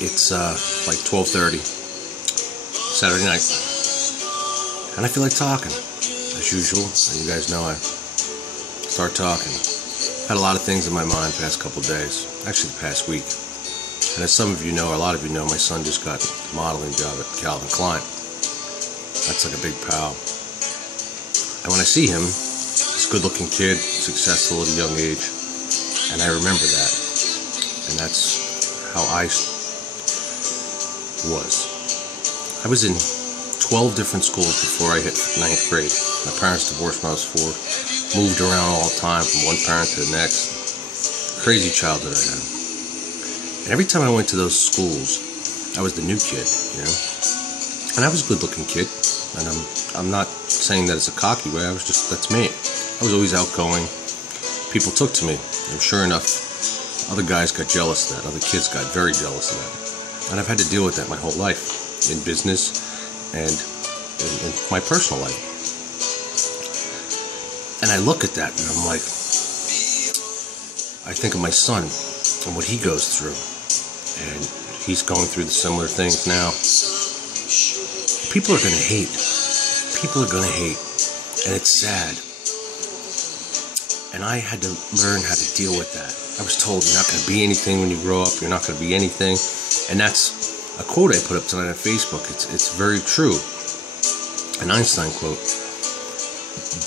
It's like 12:30 Saturday night, and I feel like talking as usual. And you guys know I start talking. Had a lot of things in my mind the past couple of days, actually the past week. And as some of you know, or a lot of you know, my son just got a modeling job at Calvin Klein. That's like a big pal. And when I see him, he's a good-looking kid, successful at a young age, and I remember that. And that's how I was. I was in 12 different schools before I hit 9th grade. My parents divorced when I was 4. Moved around all the time from one parent to the next. Crazy childhood I had. And every time I went to those schools, I was the new kid, you know? And I was a good-looking kid. And I'm not saying that it's a cocky way. That's me. I was always outgoing. People took to me. And sure enough, other guys got jealous of that. Other kids got very jealous of that. And I've had to deal with that my whole life. In business and in my personal life. And I look at that and I'm like, I think of my son and what he goes through. And he's going through the similar things now. People are going to hate. People are going to hate. And it's sad. And I had to learn how to deal with that. I was told you're not going to be anything when you grow up. You're not going to be anything. And that's a quote I put up tonight on Facebook. It's very true. An Einstein quote.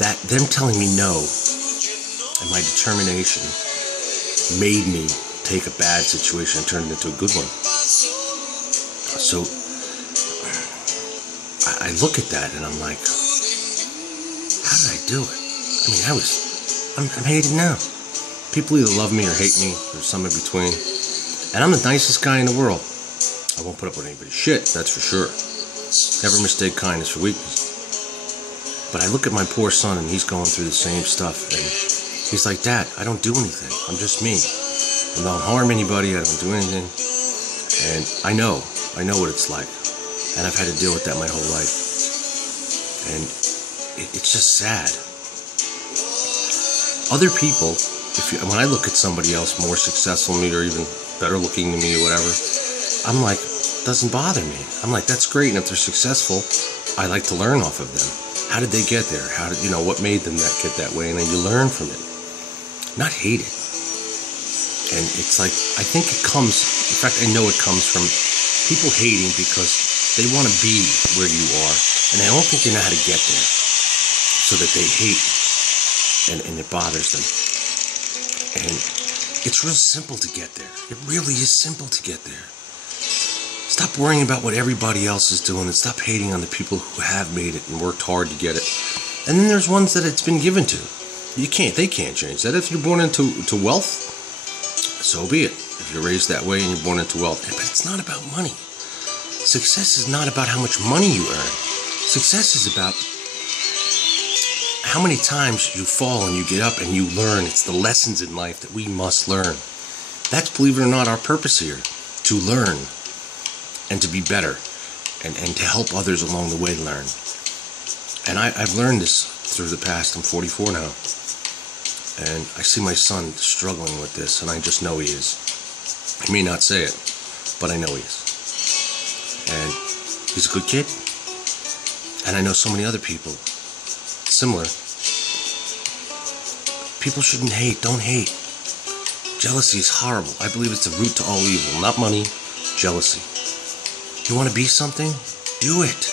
That them telling me no and my determination made me take a bad situation and turn it into a good one. So I look at that and I'm like, how did I do it? I mean, I'm hated now. People either love me or hate me. There's some in between. And I'm the nicest guy in the world. I won't put up with anybody's shit, that's for sure. Never mistake kindness for weakness. But I look at my poor son and he's going through the same stuff. And he's like, Dad, I don't do anything. I'm just me. I don't harm anybody. I don't do anything. And I know what it's like. And I've had to deal with that my whole life. And it's just sad. Other people, when I look at somebody else more successful than me or even better looking than me or whatever, I'm like, doesn't bother me. I'm like, that's great. And if they're successful, I like to learn off of them. How did they get there? What made them get that way? And then you learn from it. Not hate it. And it's like, I think it comes, in fact, I know it comes from people hating because they want to be where you are. And they don't think they know how to get there. So that they hate. And it bothers them. And it's real simple to get there. It really is simple to get there. Stop worrying about what everybody else is doing and stop hating on the people who have made it and worked hard to get it. And then there's ones that it's been given to. They can't change that. If you're born into wealth, so be it. If you're raised that way and you're born into wealth. But it's not about money. Success is not about how much money you earn. Success is about how many times you fall and you get up and you learn. It's the lessons in life that we must learn. That's, believe it or not, our purpose here. To learn. And to be better, and to help others along the way learn. And I've learned this through the past. I'm 44 now. And I see my son struggling with this, and I just know he is. He may not say it, but I know he is. And he's a good kid. And I know so many other people, similar. People shouldn't hate. Don't hate. Jealousy is horrible. I believe it's the root to all evil. Not money, jealousy. You want to be something? Do it.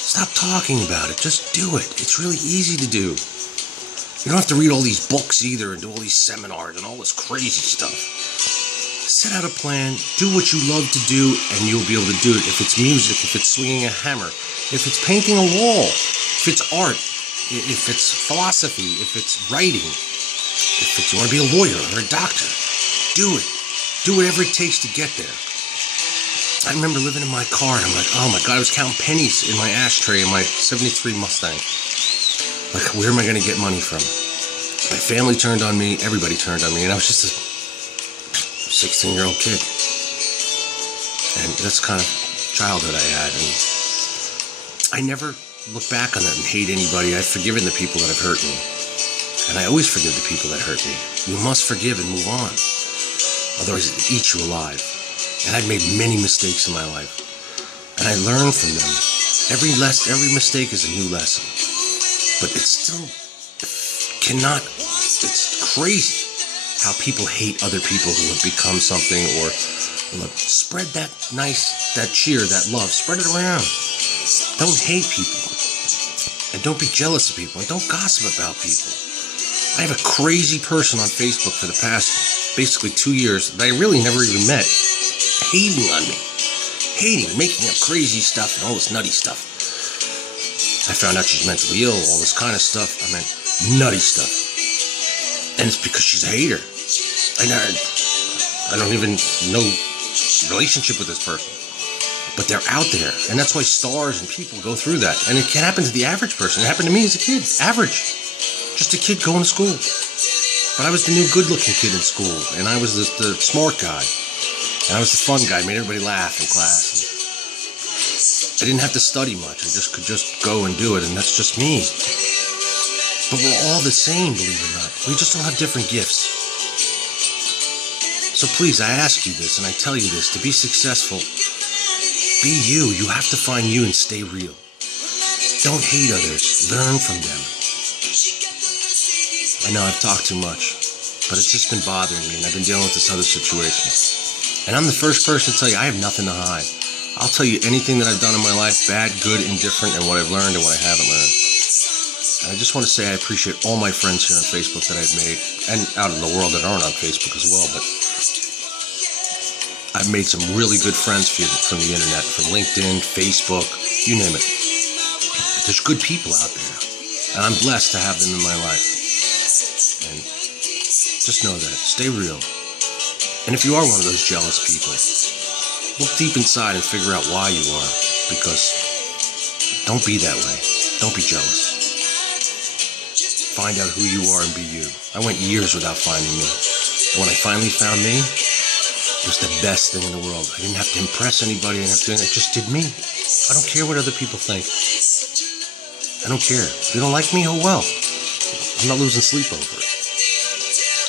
Stop talking about it. Just do it. It's really easy to do. You don't have to read all these books either and do all these seminars and all this crazy stuff. Set out a plan. Do what you love to do and you'll be able to do it. If it's music, if it's swinging a hammer, if it's painting a wall, if it's art, if it's philosophy, if it's writing, if you want to be a lawyer or a doctor, do it. Do whatever it takes to get there. I remember living in my car and I'm like, oh my God, I was counting pennies in my ashtray in my 73 Mustang. Like, where am I going to get money from? My family turned on me, everybody turned on me, and I was just a 16-year-old kid. And that's kind of childhood I had. And I never look back on that and hate anybody. I've forgiven the people that have hurt me. And I always forgive the people that hurt me. You must forgive and move on. Otherwise, it eats you alive. And I've made many mistakes in my life. And I learned from them. Every mistake is a new lesson. But it still cannot, it's crazy how people hate other people who have become something, or spread that cheer, that love, spread it around. Don't hate people. And don't be jealous of people. And don't gossip about people. I have a crazy person on Facebook for the past, basically 2 years that I really never even met, hating on me. Hating, making up crazy stuff and all this nutty stuff. I found out she's mentally ill, all this kind of stuff. I meant nutty stuff. And it's because she's a hater. I don't even know relationship with this person. But they're out there. And that's why stars and people go through that. And it can happen to the average person. It happened to me as a kid. Average. Just a kid going to school. But I was the new good-looking kid in school. And I was the smart guy. And I was the fun guy. Made everybody laugh in class. And I didn't have to study much. I could just go and do it. And that's just me. But we're all the same, believe it or not. We just all have different gifts. So please, I ask you this, and I tell you this, to be successful, be you. You have to find you and stay real. Don't hate others. Learn from them. I know I've talked too much, but it's just been bothering me, and I've been dealing with this other situation. And I'm the first person to tell you I have nothing to hide. I'll tell you anything that I've done in my life, bad, good, indifferent, and what I've learned and what I haven't learned. And I just want to say I appreciate all my friends here on Facebook that I've made, and out in the world that aren't on Facebook as well, but I've made some really good friends from the internet, from LinkedIn, Facebook, you name it. There's good people out there, and I'm blessed to have them in my life. And just know that. Stay real. And if you are one of those jealous people, look deep inside and figure out why you are, because don't be that way. Don't be jealous. Find out who you are and be you. I went years without finding me. And when I finally found me, it was the best thing in the world. I didn't have to impress anybody. I just did me. I don't care what other people think. I don't care. If you don't like me, oh well. I'm not losing sleep over it.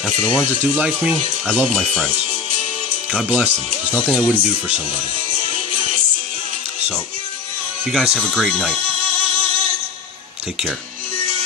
And for the ones that do like me, I love my friends. God bless them. There's nothing I wouldn't do for somebody. So, you guys have a great night. Take care.